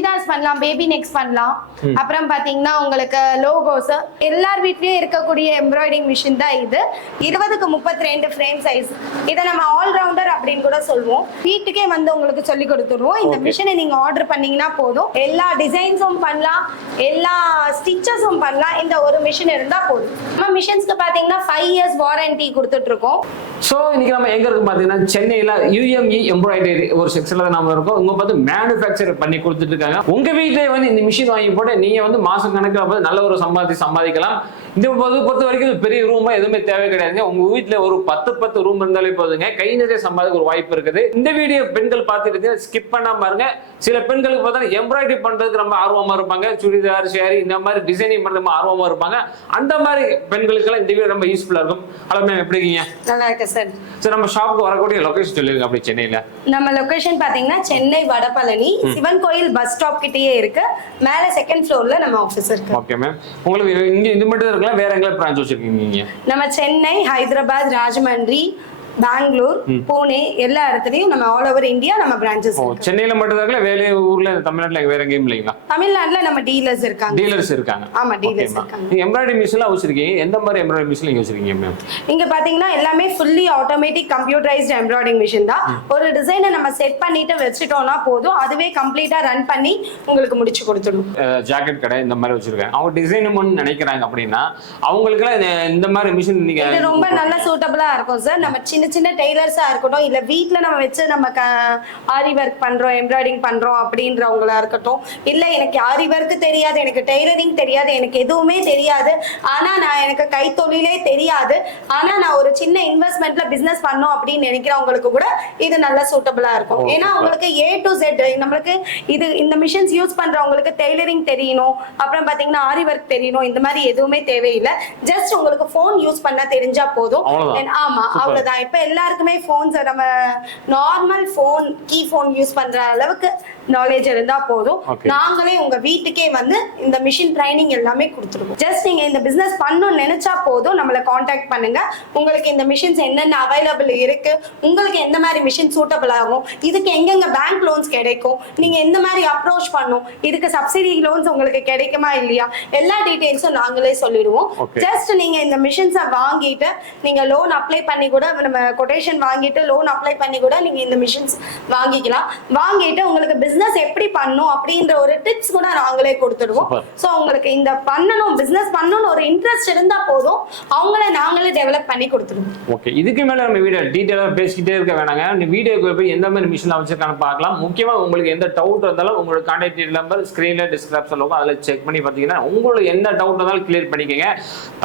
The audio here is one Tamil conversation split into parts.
சுடிதார்ஸ் பண்ணலாம், பேபி நெக்ஸ் பண்ணலாம். அப்புறம் பாத்தீங்கன்னா உங்களுக்கு லோகோஸ், எல்லார் வீட்லயும் இருக்கக்கூடிய எம்ப்ராய்டிங் மிஷின் தான் இது. 20க்கு 32 ஃப்ரேம் சைஸ். இதை நம்ம ஆல்ரவுண்டர் அப்படின்னு கூட சொல்லுவோம். வீட்டுக்கே வந்து உங்களுக்கு சொல்லி கொடுத்துருவோம். இந்த மிஷினை நீங்க ஆர்டர் பண்ணீங்கன்னா போதும், எல்லா டிசைன்ஸும் பண்ணலாம், எல்லா ஸ்டிச்சஸும் பண்ணலாம். இந்த ஒரு மிஷின் இருந்தா போதும். நம்ம மிஷின்ஸ்க்கு பாத்தீங்கன்னா 5 இயர்ஸ் வாரண்டி கொடுத்துட்டு இருக்கோம். ஸோ இன்னைக்கு நம்ம எங்க இருக்கு பாத்தீங்கன்னா சென்னையில UME எம்ப்ராய்டரி ஒரு செக்ஷன்ல தான் நம்ம இருக்கோம். உங்க பார்த்து மேனுஃபேக்சர் பண்ணி கொடுத்துட்டு இருக்காங்க. உங்க வீட்டிலே வந்து இந்த மிஷின் வாங்கி போட்டு நீங்க வந்து மாசம் கணக்கில் நல்ல ஒரு சம்பாதிக்கலாம். இந்த பொறுத்த வரைக்கும் பெரிய ரூமா எதுவுமே தேவை கிடையாதுங்க. உங்க வீட்டுல ஒரு 10 ரூம் இருந்தாலே போதுங்க, கை நிறைய சம்பாதிக்க ஒரு வாய்ப்பு இருக்குது. இந்த வீடியோ பெண்கள் பார்த்துட்டு ஸ்கிப் பண்ணாம பாருங்க. சில பெண்களுக்கு பார்த்தா எம்ப்ராய்டரி பண்றதுக்கு ரொம்ப ஆர்வமா இருப்பாங்க, சுடிதார் ஷேரி இந்த மாதிரி டிசைனிங் பண்றது ஆர்வமா இருப்பாங்க. அந்த மாதிரி பெண்களுக்கு எல்லாம் இந்த வீடியோ ரொம்ப யூஸ்ஃபுல்லா இருக்கும். ஹலோ மேம், எப்படி இருக்கீங்க? நல்லா இருக்கு சார். சார், நம்ம ஷாப்புக்கு வரக்கூடிய லொகேஷன் சொல்லிருங்க. அப்படி சென்னையில நம்ம லொகேஷன் பாத்தீங்கன்னா சென்னை வடபழனி சிவன் கோயில் பஸ் ஸ்டாப் கிட்டயே இருக்கு. மேல செகண்ட் ஃப்ளோர்ல நம்ம ஆபீஸ் இருக்கு. Okay ma'am. உங்களுக்கு இங்க இது மட்டும் இருக்கலாம், வேற எங்க பிரான்ச் வச்சிருக்கீங்க? நம்ம சென்னை, ஹைதராபாத், ராஜமன்றி, பெங்களூர், புனே எல்லா இடத்துலயும் நம்ம ஆல் ஓவர் இந்தியா நம்ம பிரான்ச்சஸ் இருக்கு. சென்னையில மட்டும் தான், வேற ஊர்ல தமிழ்நாட்டுல வேற எங்கேயும் இல்லைங்களா? தமிழ்நாட்டுல நம்ம டீலர்ஸ் இருக்காங்க. டீலர்ஸ் இருக்காங்க. ஆமா, டீலர்ஸ் இருக்காங்க. நீங்க எம்ப்ராய்டரி மிஷின்லாம் வச்சிருக்கீங்க. எந்த மாதிரி எம்ப்ராய்டரி மிஷின் நீங்க வச்சிருக்கீங்க மேம்? இங்க பாத்தீங்கன்னா எல்லாமே fully automatic computerised embroidering machine தான். ஒரு டிசைனை நம்ம செட் பண்ணிட்டு வச்சிட்டோம்னா போதும், அதுவே கம்ப்ளீட்டா ரன் பண்ணி உங்களுக்கு முடிச்சு கொடுத்துடும். ஜாக்கெட் கடை இந்த மாதிரி வச்சிருக்காங்க. அவங்க டிசைன் பண்ணி நினைக்கிறாங்க அப்படின்னா அவங்களுக்கு இந்த மாதிரி மிஷின் நீங்க இது ரொம்ப நல்ல சூட்டபிளா இருக்கும் சார். நம்ம சின்ன சின்ன டெய்லர்ஸா இருக்கட்டும், இல்ல வீட்ல நம்ம வச்சு நம்ம ஆரி ஒர்க் பண்றோம், எம்ப்ராய்டிங் பண்றோம் அப்படின்றவங்களா இருக்கட்டும், இல்ல எனக்கு ஆரி ஒர்க் தெரியாது, எனக்கு டெய்லரிங் தெரியாது, எனக்கு எதுவுமே தெரியாது, ஆனா நான் எனக்கு கைத்தொழிலே தெரியாது, ஆனா நான் ஒரு சின்ன இன்வெஸ்ட்மெண்ட்ல பிசினஸ் பண்ணோம் அப்படின்னு நினைக்கிறவங்களுக்கு கூட இது நல்ல சூட்டபிளா இருக்கும். ஏன்னா உங்களுக்கு A to Z நம்மளுக்கு இது இந்த மிஷின்ஸ் யூஸ் பண்றவங்களுக்கு டெய்லரிங் தெரியணும், அப்புறம் பாத்தீங்கன்னா ஆரி ஒர்க் தெரியணும், இந்த மாதிரி எதுவுமே தேவையில்லை. ஜஸ்ட் உங்களுக்கு போன் யூஸ் பண்ண தெரிஞ்சா போதும். ஆமா, அவ்வளவுதான். இப்ப எல்லாருக்குமே போன்ஸ், நம்ம normal phone, key phone use பண்ற அளவுக்கு நாலேஜ் இருந்தா போதும். நாங்களே உங்க வீட்டுக்கே வந்து இந்த மிஷின் ட்ரைனிங் எல்லாமே கொடுத்துருவோம். ஜஸ்ட் நீங்க இந்த பிசினஸ் பண்ணணும்னு நினைச்சா போதும், நம்மளை காண்டாக்ட் பண்ணுங்க. உங்களுக்கு இந்த மிஷின்ஸ் என்னென்ன அவைலபிள் இருக்கு, உங்களுக்கு எந்த மாதிரி மிஷின் சூட்டபிள் ஆகும், இதுக்கு எங்கெங்க பேங்க் லோன்ஸ் கிடைக்கும், நீங்க எந்த மாதிரி அப்ரோச் பண்ணும், இதுக்கு சப்சிடி லோன்ஸ் உங்களுக்கு கிடைக்குமா இல்லையா, எல்லா டீடைல்ஸும் நாங்களே சொல்லிடுவோம். ஜஸ்ட் நீங்க இந்த மிஷின்ஸை வாங்கிட்டு நீங்க லோன் அப்ளை பண்ணி கூட, நம்ம கொட்டேஷன் வாங்கிட்டு லோன் அப்ளை பண்ணி கூட நீங்க இந்த மிஷின்ஸ் வாங்கிக்கலாம். வாங்கிட்டு உங்களுக்கு பிசினஸ் எப்படி பண்ணும் அப்படின்ற ஒரு டிப்ஸ் கூட நாங்களே கொடுத்துடுவோம். சோ உங்களுக்கு இந்த பண்ணணும், பிசினஸ் பண்ணணும் ஒரு இன்ட்ரெஸ்ட் இருந்தா போதும், அவங்கள நாங்களே டெவலப் பண்ணி கொடுத்துடுவோம். ஓகே, இதுக்கு மேல நம்ம வீடியோ டீடைலா பேசிக்கிட்டே இருக்க வேணாங்க. இந்த வீடியோக்கு போய் எந்த மாதிரி மிஷின் வச்சிருக்கான்னு பார்க்கலாம். முக்கியமா உங்களுக்கு எந்த டவுட் இருந்தாலும் உங்களோட கான்டாக்ட் நம்பர் ஸ்கிரீன்ல டிஸ்கிரிப்ஷன்ல இருக்கும், அதில் செக் பண்ணி பார்த்தீங்கன்னா உங்களுக்கு என்ன டவுட் இருந்தாலும் கிளியர் பண்ணிக்கங்க.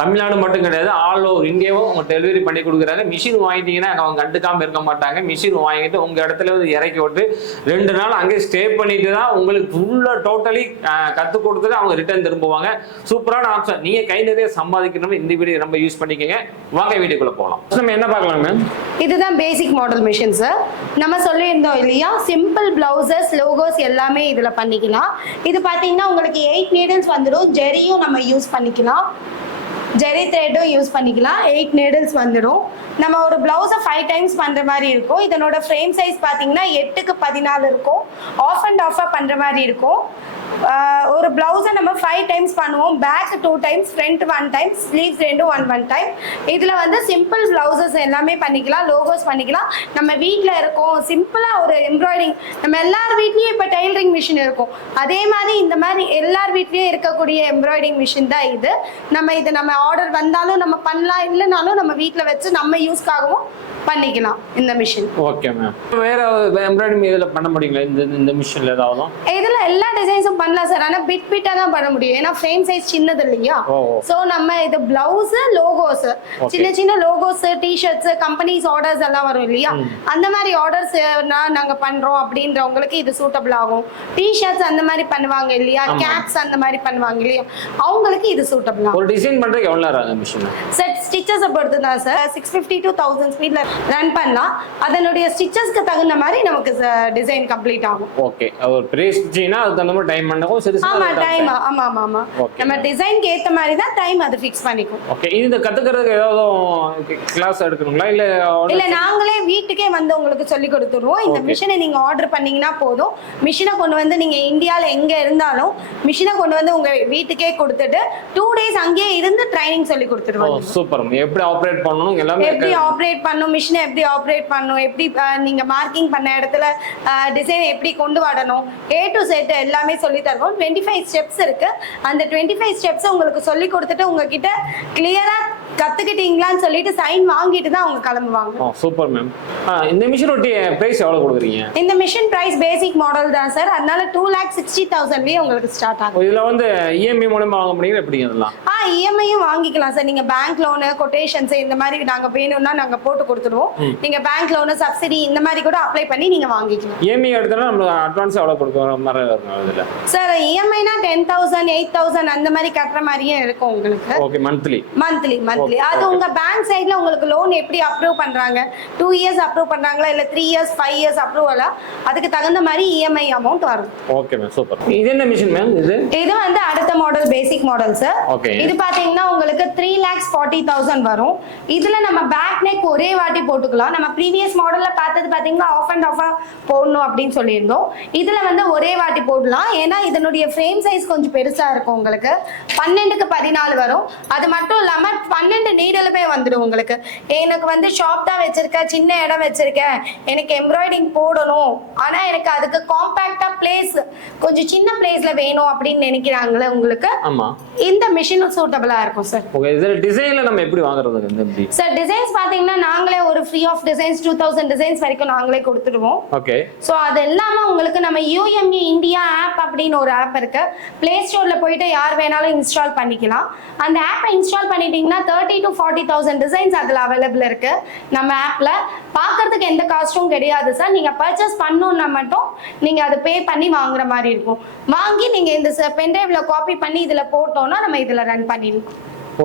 தமிழ்நாடு மட்டும் கிடையாது, ஆல் ஓவர் இந்தியாவும் உங்க டெலிவரி பண்ணி கொடுக்குறாங்க. மிஷின் வாங்கிட்டீங்கன்னா அவங்க கண்டுக்காம இருக்க மாட்டாங்க. மிஷின் வாங்கிட்டு உங்க இடத்துல வந்து இறக்கி விட்டு 2 நாள் அங்கே ஸ்டே பண்ணிட்டு தான் உங்களுக்கு ஃபுல்லா டோட்டலி கத்து கொடுத்துட்டு அவங்க ரிட்டர்ன் திரும்புவாங்க. சூப்பரான ஆப்ஷன். நீங்க கை நிறைய சம்பாதிக்கணும், இந்த வீடியோ ரொம்ப யூஸ் பண்ணிக்கங்க. வாங்க வீடியோக்குள்ள போகலாம். நம்ம என்ன பார்க்கலாம் மேம்? இதுதான் பேசிக் மாடல் மிஷின் சார். நம்ம சொல்லியிருந்தோம் இல்லையா, சிம்பிள் பிளவுசஸ், லோகோஸ் எல்லாமே இதுல பண்ணிக்கலாம். இது பாத்தீங்கன்னா உங்களுக்கு 8 நீடில்ஸ் வந்துடும். ஜெரியும் நம்ம யூஸ் பண்ணிக்கலாம், ஜெரி த்ரெட்டும் யூஸ் பண்ணிக்கலாம். 8 நீடில்ஸ் வந்துடும். நம்ம ஒரு பிளவுஸை 5 டைம்ஸ் பண்ற மாதிரி இருக்கும். இதனோட ஃப்ரேம் சைஸ் பாத்தீங்கன்னா 8க்கு 14 இருக்கும். ஆஃப் அண்ட் ஆஃபா பண்ற மாதிரி இருக்கும். ஒரு பிளவுஸை நம்ம 5 டைம்ஸ் பண்ணுவோம். Back 2 times, front 1 time, sleeves 1 time. இதுல வந்து சிம்பிள் பிளவுசஸ் எல்லாமே பண்ணிக்கலாம், லோகோஸ் பண்ணிக்கலாம். நம்ம வீட்ல இருக்கோம், சிம்பிளா ஒரு எம்ப்ராய்டிங், நம்ம எல்லார் வீட்லயும் இப்ப டெய்லரிங் மிஷின் இருக்கும், அதே மாதிரி இந்த மாதிரி எல்லார் வீட்லயும் இருக்கக்கூடிய எம்ப்ராய்டிங் மிஷின் தான் இது. நம்ம ஆர்டர் வந்தாலும் நம்ம பண்ணலாம், இல்லைனாலும் நம்ம வீட்ல வச்சு நம்ம யூஸ்க்காகவும் பண்ணிக்கலாம் இந்த மிஷின். Okay ma'am. வேற எம்ப்ராய்டரி இதுல பண்ண முடியுங்களா? இந்த மிஷின்ல ஏதாவது? இதுல எல்லா டிசைன்ஸும் பண்ணலாம் சார், ஆனா பிட்டா தான் பண்ண முடியும். ஏன்னா ஃப்ரேம் சைஸ் சின்னது இல்லையா. சோ நம்ம இது பிளவுஸ், லோகோஸ், சின்ன சின்ன லோகோஸ், டி-ஷர்ட்ஸ், கம்பெனிஸ் ஆர்டர்ஸ் எல்லாம் வரும் இல்லையா, அந்த மாதிரி ஆர்டர்ஸ் நாங்க பண்றோம் அப்படின்றவங்களுக்கு இது சூட்டபிள் ஆகும். டி-ஷர்ட்ஸ் அந்த மாதிரி பண்ணுவாங்க இல்லையா, கேப்ஸ் அந்த மாதிரி பண்ணுவாங்க இல்லையா, அவங்களுக்கு இது சூட்டபிள் ஆகும். ஒரு டிசைன் பண்றதுக்கு எவ்வளவு நேரம் ஆகும் மிஷின்? சார் ஸ்டிச்சஸை பொறுத்து தான் சார் 650 to 1000 ஸ்பீட்ல ரன் பண்ணலாம். அதனுடைய ஸ்டிச்சஸ்க்கு தகுந்த மாதிரி நமக்கு டிசைன் கம்ப்ளீட் ஆகும். ஓகே, ஒரு பெரிய ஸ்டிச்சிங்னா அதுக்கு தகுந்த மாதிரி டைம் பண்ணவும் சரி. ஆமா டைம், ஆமா ஆமா ஆமா, நம்ம டிசைனுக்கு ஏத்த மாதிரி தான் டைம் அது ஃபிக்ஸ் பண்ணிக்கும். ஓகே, இது கத்துக்கிறதுக்கு ஏதாவது கிளாஸ் எடுக்கணுங்களா இல்ல நாங்களே வீட்டுக்கே வந்து உங்களுக்கு சொல்லி கொடுத்துருவோம். இந்த மிஷினை நீங்க ஆர்டர் பண்ணீங்கன்னா போதும், மிஷினை கொண்டு வந்து நீங்க இந்தியால எங்க இருந்தாலும் மிஷினை கொண்டு வந்து உங்க வீட்டுக்கே கொடுத்துட்டு 2 days அங்கேயே இருந்து ட்ரைனிங் சொல்லி கொடுத்துருவோம். சூப்பர். எப்படி ஆபரேட் பண்ணனும், எல்லாமே எப்படி ஆபரேட் பண்ணனும், மிஷினை எப்படி ஆபரேட் பண்ணனும், எப்படி நீங்க மார்க்கிங் பண்ண இடத்துல டிசைன் எப்படி கொண்டு வரணும், A to Z எல்லாமே சொல்லி தருவோம். 25 ஸ்டெப்ஸ் இருக்கு. அந்த 25 ஸ்டெப்ஸ் உங்களுக்கு சொல்லி கொடுத்துட்டு உங்ககிட்ட கிளியரா கத்துக்கிட்டீங்களான்னு சொல்லிட்டு சைன் வாங்கிட்டு தான் அவங்க கிளம்புவாங்க. Super ma'am. இந்த மிஷினோட பிரைஸ் எவ்வளவு கொடுக்குறீங்க? இந்த மிஷின் பிரைஸ் பேசிக் மாடல் தான் சார், அதனால 2,60,000 உங்களுக்கு ஸ்டார்ட் ஆகும். இதுல வந்து இஎம்ஐ மூலமா வாங்க முடியுமா எப்படி அதெல்லாம்? இஎம்ஐயும் வாங்கிக்கலாம் சார். நீங்க பேங்க் லோன், கொட்டேஷன்ஸ் இந்த மாதிரி நாங்க வேணும்னா நாங்க போட்டு கொடுத்துருவோம். நீங்க பேங்க் லோன், சப்சிடி இந்த மாதிரி கூட அப்ளை பண்ணி நீங்க வாங்கிக்கலாம். இஎம்ஐ எடுத்தா நம்ம அட்வான்ஸ் எவ்வளவு கொடுக்குற மாதிரி இருக்கும் இதுல? சார் இஎம்ஐனா 10,000 8,000 அந்த மாதிரி கட்டுற மாதிரியே இருக்கும் உங்களுக்கு. ஓகே, மந்த்லி அது உங்க பேங்க் சைடுல உங்களுக்கு லோன் எப்படி அப்ரூவ் பண்றாங்க, 2 years அப்ரூவ் பண்றாங்களா இல்ல 3 years 5 years அப்ரூவலா, அதுக்கு தகுந்த மாதிரி இஎம்ஐ அமௌண்ட் வரும். Okay ma'am, super. இது என்ன மிஷின் மேம்? இது வந்து அடுத்த மாடல் பேசிக் மாடல் சார். இது பாத்தீங்கன்னா உங்களுக்கு 3,40,000 வரும். இதுல நம்ம பேக் நெக் ஒரே வாட்டி போட்டுக்கலாம். நம்ம ப்ரீவியஸ் மாடல்ல பார்த்தது பாத்தீங்கன்னா ஆஃப் அண்ட் ஆஃபா போடணும் அப்படின்னு சொல்லியிருந்தோம். இதுல வந்து ஒரே வாட்டி போடலாம். ஏன்னா இதனுடைய ஃப்ரேம் சைஸ் கொஞ்சம் பெருசா இருக்கும். உங்களுக்கு 12க்கு 14 வரும். அது மட்டும் இல்லாம 12 நீடலுமே வந்துடும் உங்களுக்கு. எனக்கு வந்து ஷாப் தான் வச்சிருக்கேன், சின்ன இடம் வச்சிருக்கேன், எனக்கு எம்ப்ராய்டிங் போடணும், ஆனா எனக்கு அதுக்கு காம்பாக்டா பிளேஸ் கொஞ்சம் சின்ன பிளேஸ்ல வேணும் அப்படின்னு நினைக்கிறாங்களே உங்களுக்கு, இந்த மிஷின் சூட்டபிளா இருக்கும் சார். ஓகே, இதுல டிசைன்ல நம்ம எப்படி வாங்குறது வந்து? சார் டிசைன்ஸ் பாத்தீங்கன்னா நாங்களே ஒரு ஃப்ரீ ஆஃப் டிசைன்ஸ் 2000 டிசைன்ஸ் வரைக்கும் நாங்களே கொடுத்துடுவோம். ஓகே, சோ அது எல்லாமே உங்களுக்கு நம்ம UME இந்தியா ஆப் அப்படின்னு ஒரு ஆப் இருக்கு. பிளே ஸ்டோர்ல போயிட்டு யார் வேணாலும் இன்ஸ்டால் பண்ணிக்கலாம். அந்த ஆப்பை இன்ஸ்டால் பண்ணிட்டீங்கன்னா 30,000 to 40,000 டிசைன்ஸ் அதுல அவைலபிள் இருக்கு நம்ம ஆப்ல. பாக்குறதுக்கு எந்த காஸ்டும் கிடையாது சார். நீங்க பர்ச்சேஸ் பண்ணணும்னா மட்டும் நீங்க அதை பே பண்ணி வாங்குற மாதிரி இருக்கும். வாங்கி நீங்க இந்த பென்டிரைவ்ல காப்பி பண்ணி இதுல போட்டோம்னா நம்ம இதுல ரன் பண்ணிடலாம்.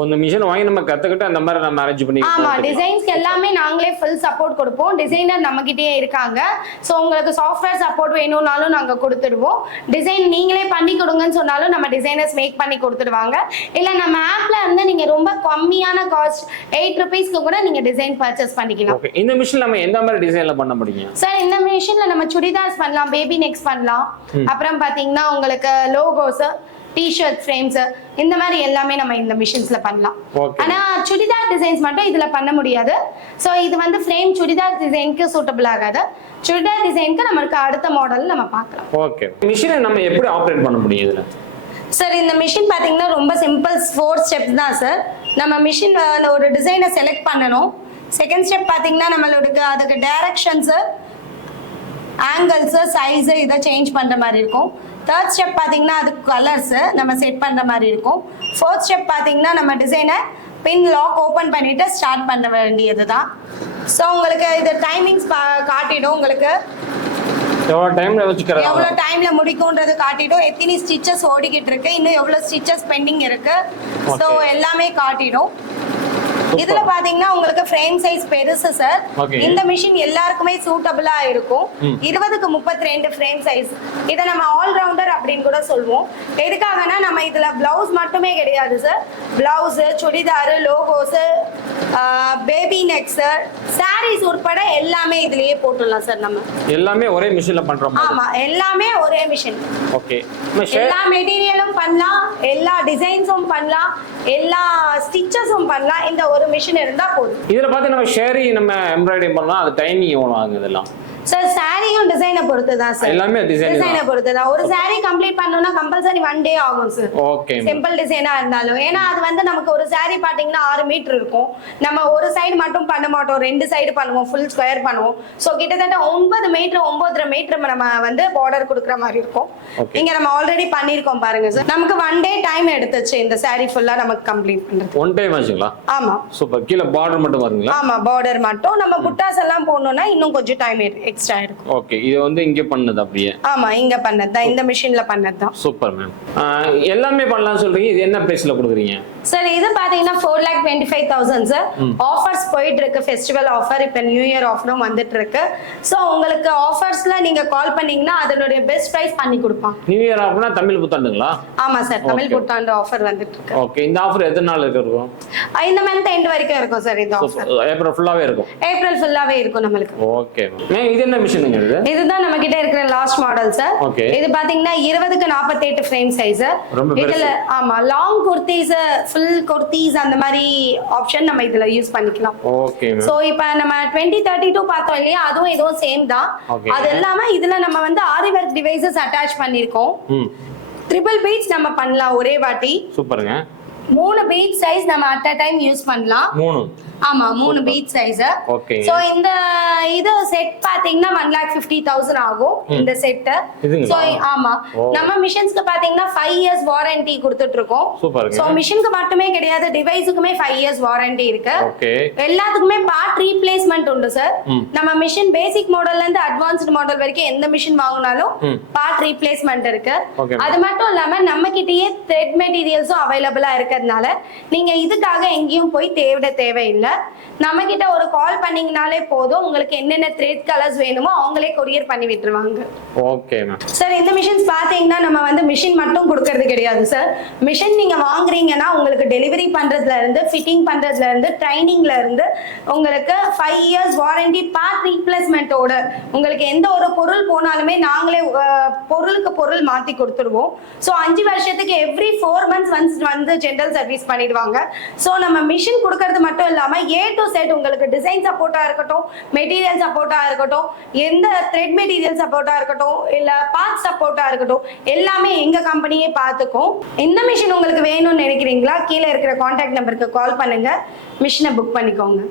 இந்த மிஷின் வாங்கி நம்ம கத்துக்கிட்டு அந்த மாதிரி நம்ம அரேஞ்ச் பண்ணி. ஆமா, டிசைன்ஸ்க்கு எல்லாமே நாங்களே ஃபுல் சப்போர்ட் கொடுப்போம். டிசைனர் நம்ம கிட்டயே இருக்காங்க. சோ உங்களுக்கு சாஃப்ட்வேர் சப்போர்ட் வேணும்னாலும் நாங்க கொடுத்துடுவோம். டிசைன் நீங்களே பண்ணி கொடுங்கன்னு சொன்னாலும் நம்ம டிசைனர்ஸ் மேக் பண்ணி கொடுத்துடுவாங்க. இல்ல நம்ம ஆப்ல இருந்து நீங்க ரொம்ப கம்மியான காஸ்ட் 8 ரூபீஸ்க்கு கூட நீங்க டிசைன் பர்ச்சேஸ் பண்ணிக்கலாம். ஓகே, இந்த மிஷின் நம்ம எந்த மாதிரி டிசைன்ல பண்ண முடியும் சார்? இந்த மிஷின்ல நம்ம சுடிதார்ஸ் பண்ணலாம், பேபி நெக்ஸ் பண்ணலாம், அப்புறம் பாத்தீங்கன்னா உங்களுக்கு லோகோஸ், T-shirt frames இந்த மாதிரி எல்லாமே நம்ம இந்த மிஷின்ஸ்ல பண்ணலாம். ஆனா சுடிதார் டிசைன்ஸ் மட்டும் இதுல பண்ண முடியாது. சோ இது வந்து ஃப்ரேம் சுடிதார் டிசைனுக்கு சூட்டபிள் ஆகாது. சுடிதார் டிசைனுக்கு நமக்கு அடுத்த மாடல் நம்ம பார்க்கலாம். ஓகே, மிஷினை நம்ம எப்படி ஆபரேட் பண்ண முடியும் இதுல? சார் இந்த மிஷின் பாத்தீங்கன்னா ரொம்ப சிம்பிள் 4 ஸ்டெப்ஸ் தான் சார். நம்ம மிஷின் ஒரு டிசைனை செலக்ட் பண்ணணும். செகண்ட் ஸ்டெப் பாத்தீங்கன்னா நம்மளுக்கு அதுக்கு டைரக்ஷன்ஸ், ஆங்கிள்ஸ், சைஸ் இதை சேஞ்ச் பண்ற மாதிரி இருக்கும். தேர்ட் ஸ்டெப் பாத்தீங்கன்னா அதுக்கு கலர்ஸ் நம்ம செட் பண்ற மாதிரி இருக்கும். ஃபோர்த் ஸ்டெப் பாத்தீங்கன்னா நம்ம டிசைனை பின் லாக் ஓபன் பண்ணிட்டு ஸ்டார்ட் பண்ண வேண்டியதுதான். ஸோ உங்களுக்கு இது டைமிங்ஸ் காட்டிடும். உங்களுக்கு எவ்வளவு டைம்ல முடிக்கும்ன்றது காட்டிடும். எத்தனை ஸ்டிச்சஸ் ஓடிக்கிட்டு இருக்கு, இன்னும் எவ்வளவு ஸ்டிச்சஸ் பெண்டிங் இருக்கு, ஸோ எல்லாமே காட்டிடும். இதுல பாத்தீங்கன்னா உங்களுக்கு ஃப்ரேம் சைஸ் பெருசு சார். இந்த மிஷின் எல்லாருக்குமே சூட்டபிளா இருக்கும். 20க்கு 32 ஃப்ரேம் சைஸ். இத நம்ம ஆல் ரவுண்டர் அப்படின்னு கூட சொல்லுவோம். எதுக்காகனா நம்ம இதுல பிளவுஸ் மட்டுமே கிடையாது sir. Blouse, churidar, logos, baby necks, saris உட்பட எல்லாமே இதுலயே போட்டுடலாம் சார். நம்ம எல்லாமே ஒரே மிஷின்ல பண்றோம். ஆமா, எல்லாமே ஒரே மிஷின். ஓகே, எல்லா மெட்டீரியலும் பண்ணலாம், எல்லா டிசைன்ஸும் பண்ணலாம், எல்லா ஸ்டிச்சஸும் பண்ணலாம். இந்த ஒரு மிஷின் இருந்தா போதும். இதுல பாத்து நம்ம ஷேரி நம்ம எம்ப்ராய்டரி பண்ணலாம். அது டைமிங் எவ்வளவு ஆகுது இதெல்லாம்? சார் சாரியும் டிசைனை பொறுத்து தான் சார். எல்லாமே டிசைனை பொறுத்து தான். ஒரு சாரி கம்ப்ளீட் பண்ணனும்னா கம்பல்சரி 1 டே ஆகும் சார். ஓகே, சிம்பிள் டிசைனா இருந்தாலும். ஏன்னா அது வந்து நமக்கு ஒரு சாரி பாத்தீங்கன்னா 6 மீட்டர் இருக்கும். நம்ம ஒரு சைடு மட்டும் பண்ண மாட்டோம், 2 சைடு பண்ணுவோம், ஃபுல் ஸ்கொயர் பண்ணுவோம். சோ கிட்டத்தட்ட 9 மீட்டர் 9.5 மீட்டர் நம்ம வந்து பார்டர் கொடுக்குற மாதிரி இருக்கும். இங்க நம்ம ஆல்ரெடி பண்ணிருக்கோம் பாருங்க சார். நமக்கு 1 டே டைம் எடுத்துச்சு இந்த சாரி ஃபுல்லா நமக்கு கம்ப்ளீட் பண்றது. 1 டே ஆச்சுங்களா? ஆமா, சூப்பர். கீழ பார்டர் மட்டும் வருங்களா? ஆமா, பார்டர் மட்டும். நம்ம புட்டாஸ் எல்லாம் போடணும்னா இன்னும் கொஞ்சம் டைம் எக்ஸ்ட்ரா இருக்கும். ஓகே, இது வந்து இங்க பண்ணது அப்படியே? ஆமா, இங்க பண்ணது தான், இந்த மிஷின்ல பண்ணது தான். Super ma'am. எல்லாமே பண்ணலாம் சொல்றீங்க. இது என்ன பிரைஸ்ல கொடுக்குறீங்க? சார் இது பாத்தீங்கன்னா 4,25,000 சார். ஆஃபர்ஸ் போயிட்டு இருக்கு, ஃபெஸ்டிவல் ஆஃபர், இப்ப நியூ இயர் ஆஃபரும் வந்துட்டு இருக்கு. சோ உங்களுக்கு ஆஃபர்ஸ்ல நீங்க கால் பண்ணீங்கன்னா அதனுடைய பெஸ்ட் பிரைஸ் பண்ணி கொடுப்பாங்க. நியூ இயர் ஆஃபர்னா தமிழ் புத்தாண்டுங்களா? ஆமா சார், தமிழ் புத்தாண்டு ஆஃபர் வந்துட்டு இருக்கு. ஓகே, இந்த ஆஃபர் எத்தனை நாள் இருக்கும்? இந்த மந்த் எண்ட் வரைக்கும் இருக்கும் சார் இந்த ஆஃபர். ஏப்ரல் ஃபுல்லாவே இருக்கும். ஏப்ரல் ஃபுல்லாவே இருக்கும் நம்மளுக்கு. ஓகே மேம், இது என்ன மிஷினுங்க இது? இதுதான் நம்ம கிட்ட இருக்கிற லாஸ்ட் மாடல் சார். ஓகே, இது பாத்தீங்கன்னா 20க்கு 48 ஃப்ரேம் சைஸ். இதுல ஆமா லாங் குர்தீஸ், ஃபுல் குர்தீஸ் அந்த மாதிரி ஆப்ஷன் நம்ம இதுல யூஸ் பண்ணிக்கலாம். Okay ma'am. சோ இப்போ நம்ம 2032 பார்த்தோம் இல்லையா, அதுவும் இதுவும் சேம் தான். அது எல்லாமே இதுல நம்ம வந்து ஆரி ஒர்க் டிவைசஸ் அட்டாச் பண்ணிருக்கோம். ட்ரிபிள் பீட்ஸ் நம்ம பண்ணலாம் ஒரே வாட்டி. சூப்பருங்க. 3 பீட் சைஸ் நம்ம அட் அ டைம் யூஸ் பண்ணலாம். 3 ஆமா 3 பீட் சைஸ். ஓகே. சோ இந்த இது செட் பாத்தீங்கன்னா 1,50,000 ஆகும் இந்த செட். சோ ஆமா நம்ம மிஷின்ஸ்க்கு பாத்தீங்கன்னா 5 இயர்ஸ் வாரண்டி கொடுத்துட்டு இருக்கோம். சூப்பர்ங்க. சோ மிஷினுக்கு மட்டுமே கிடையாது, டிவைஸுக்குமே 5 இயர்ஸ் வாரண்டி இருக்கு. ஓகே. எல்லாத்துக்குமே பார்ட் ரீப்ளேஸ்மென்ட் உண்டு சார். நம்ம மிஷின் பேசிக் மாடல்ல இருந்து அட்வான்ஸ்ட் மாடல் வரைக்கும் எந்த மிஷின் வாங்குனாலும் பார்ட் ரீப்ளேஸ்மென்ட் இருக்கு. அது மட்டும் இல்லாம நம்ம கிட்டயே த்ரெட் மெட்டீரியல்ஸும் அவைலபிளா இருக்கிறதுனால நீங்க இதுக்காக எங்கேயும் போய் தேவையில்லை. நம்ம கிட்ட ஒரு கால் பண்ணீங்கனாலே போதும், உங்களுக்கு என்னென்ன த்ரெட் கலர்ஸ் வேணுமோ அவங்களே கொரியர் பண்ணி விட்டுருவாங்க. Okay ma'am. சார் இந்த மிஷின்ஸ் பாத்தீங்கன்னா நம்ம வந்து மிஷின் மட்டும் கொடுக்கறது கிடையாது சார். மிஷின் நீங்க வாங்குறீங்கன்னா உங்களுக்கு டெலிவரி பண்றதுல இருந்து, ஃபிட்டிங் பண்றதுல இருந்து, ட்ரைனிங்ல இருந்து உங்களுக்கு 5 இயர்ஸ் வாரண்டி பார்ட் ரீப்ளேஸ்மெண்ட்டோட உங்களுக்கு எந்த ஒரு பொருள் போனாலுமே நாங்களே பொருளுக்கு பொருள் மாத்தி கொடுத்துருவோம். ஸோ 5 வருஷத்துக்கு எவ்ரி 4 months வந்து ஜென்ரல் சர்வீஸ் பண்ணிடுவாங்க. ஸோ நம்ம மிஷின் கொடுக்கறது மட்டும் இல்லாம A to Z உங்களுக்கு டிசைன் சப்போர்ட்டா இருக்கட்டும், மெட்டீரியல் சப்போர்ட்டா இருக்கட்டும், எந்த த்ரெட் மெட்டீரியல் சப்போர்ட்டா இருக்கட்டும், இல்ல பார்ட் சப்போர்ட்டா இருக்கட்டும், எல்லாமே எங்க கம்பெனியே பார்த்துக்கும். இந்த மிஷின் உங்களுக்கு வேணும்னு நினைக்கிறீங்களா, கீழே இருக்கிற கான்டாக்ட் நம்பருக்கு கால் பண்ணுங்க, மிஷினை புக் பண்ணிக்கோங்க.